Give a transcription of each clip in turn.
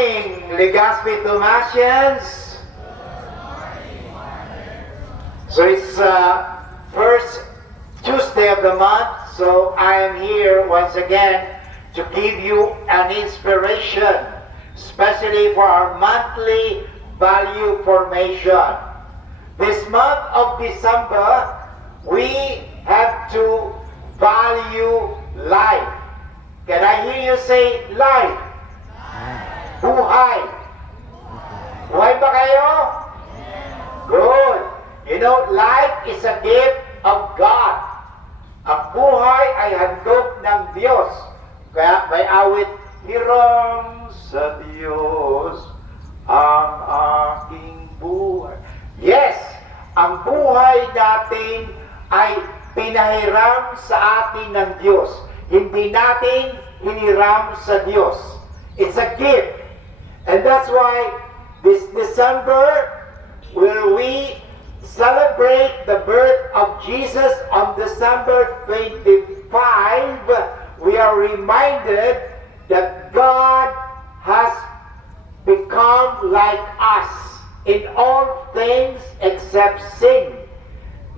morning, Legazpi Tomasians. So it's first Tuesday of the month, so I am here once again to give you an inspiration, especially for our monthly value formation. This month of December, we have to value life. Can I hear you say life? Buhay. Buhay ba kayo? Good. You know, life is a gift of God. Ang buhay ay handog ng Diyos. Kaya may awit, hiram sa Diyos ang aking buhay. Yes, ang buhay natin ay pinahiram sa atin ng Diyos. Hindi natin hiniram sa Diyos. It's a gift. And that's why this December, where we celebrate the birth of Jesus on December 25, we are reminded that God has become like us in all things except sin.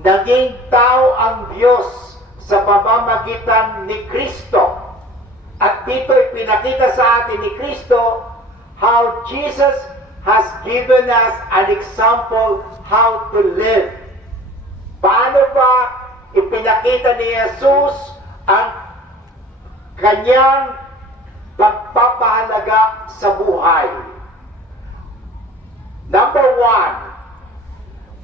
Naging tao ang Diyos sa pamamagitan ni Kristo. At dito ipinakita sa atin ni Kristo how Jesus has given us an example how to live. Paano ba ipinakita ni Jesus ang kanyang pagpapahalaga sa buhay? Number one,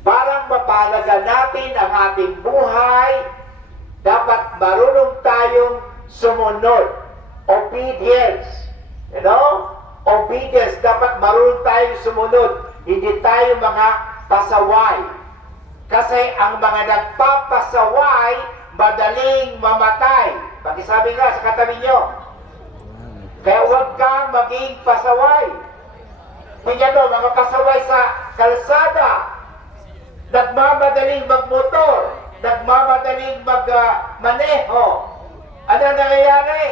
parang mapahalaga natin ang ating buhay, dapat marunong tayong sumunod. Obedience. You know? Obedience. Dapat marunong tayong sumunod. Hindi tayo mga pasaway. Kasi ang mga nagpapasaway, madaling mamatay. Pakisabi nga sa katabi nyo. Kaya huwag kang maging pasaway. Tingnan mo, mga pasaway sa kalsada. Nagmamadaling magmotor. Nagmamadaling magmaneho. Ano nangyayari?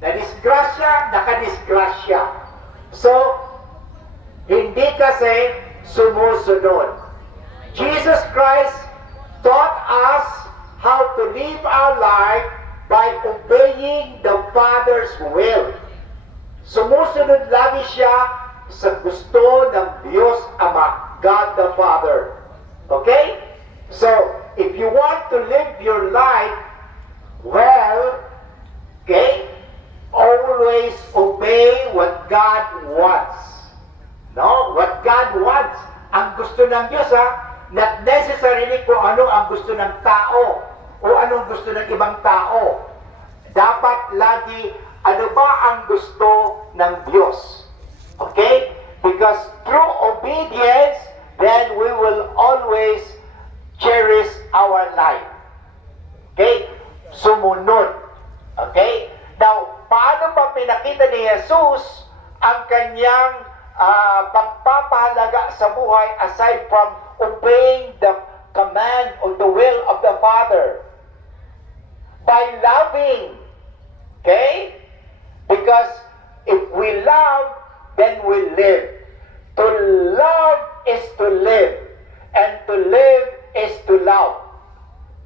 Na-disgrasya, nakadisgrasya. So, hindi kasi sumusunod. Jesus Christ taught us how to live our life by obeying the Father's will. Sumusunod lagi siya sa gusto ng Diyos Ama, God the Father. Okay? So, if you want to live your life well, okay, always obey what God wants. No? What God wants. Ang gusto ng Diyos, not necessarily kung ano ang gusto ng tao o anong gusto ng ibang tao. Dapat lagi, ano ba ang gusto ng Diyos? Okay? Because through obedience, then we will always cherish our life. Okay? Sumunod. Okay? Now, paano ba pinakita ni Jesus ang kanyang pagpapahalaga sa buhay aside from obeying the command or the will of the Father? By loving. Okay? Because if we love, then we live. To love is to live. And to live is to love.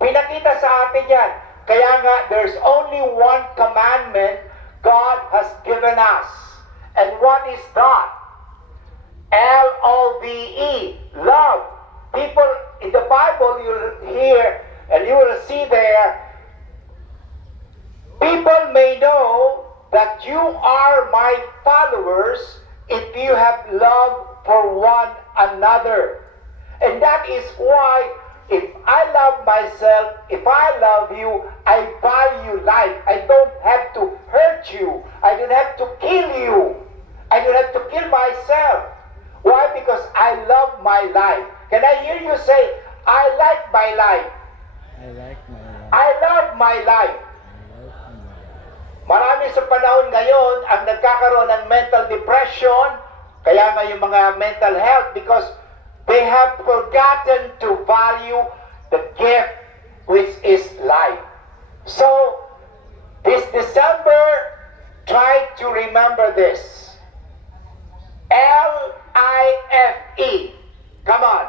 Pinakita sa atin yan. Kaya nga, there's only one commandment God has given us. And what is that? L-O-V-E, love. People in the Bible, you'll hear and you will see there, people may know that you are my followers if you have love for one another. And that is why if I love myself, if I love you, I value life. I don't have to hurt you. I don't have to kill you. I don't have to kill myself. Why? Because I love my life. Can I hear you say, I like my life. I like my life. I love my life. I love my life. Marami sa panahon ngayon ang nagkakaroon ng mental depression, kaya nga yung mga mental health, because they have forgotten to value the gift which is life. So, this December, try to remember this. L-I-F-E. Come on.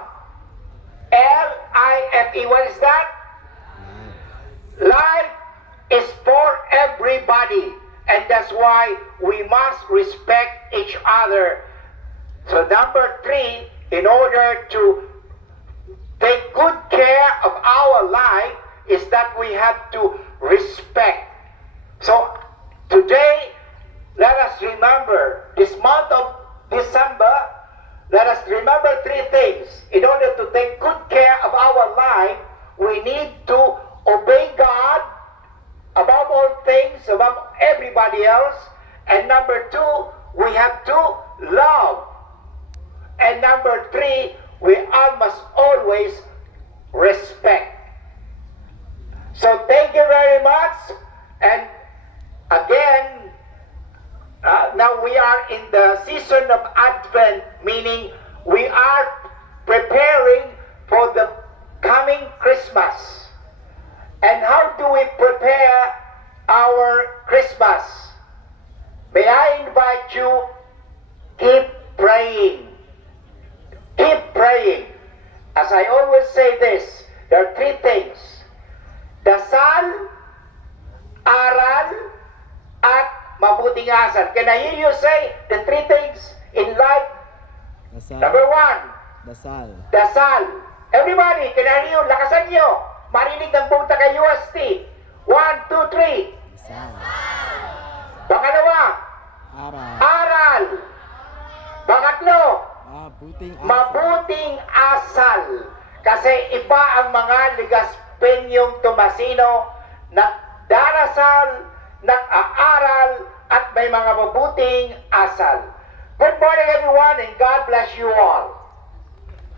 L-I-F-E. What is that? Life is for everybody. And that's why we must respect each other. So number 3, in order to take good care of our life, is that we have to respect. So today, let us remember, this month of December, let us remember 3 things. In order to take good care of our life, we need to obey God above all things, above everybody else. And number 2, we have to love. And number 3, we all must always respect. So thank you very much. And again, now we are in the season of Advent, meaning we are preparing for the coming Christmas. And how do we prepare our Christmas? May I invite you, keep praying. Keep praying. As I always say this, there are 3 things. Dasal, aral, at mabuting asal. Can I hear you say the 3 things in life? Dasal. Number 1, Dasal. dasal. Everybody, can I hear you? Lakasan nyo. Marinig ng buong taga-UST. 1, 2, 3. Dasal. Pangalawa, Aral. aral. Pangatlo, Mabuting asal. mabuting asal. Kasi iba ang mga ligaspenyong Tomasino na darasal, nag-aaral, at may mga mabuting asal. Good morning everyone and God bless you all.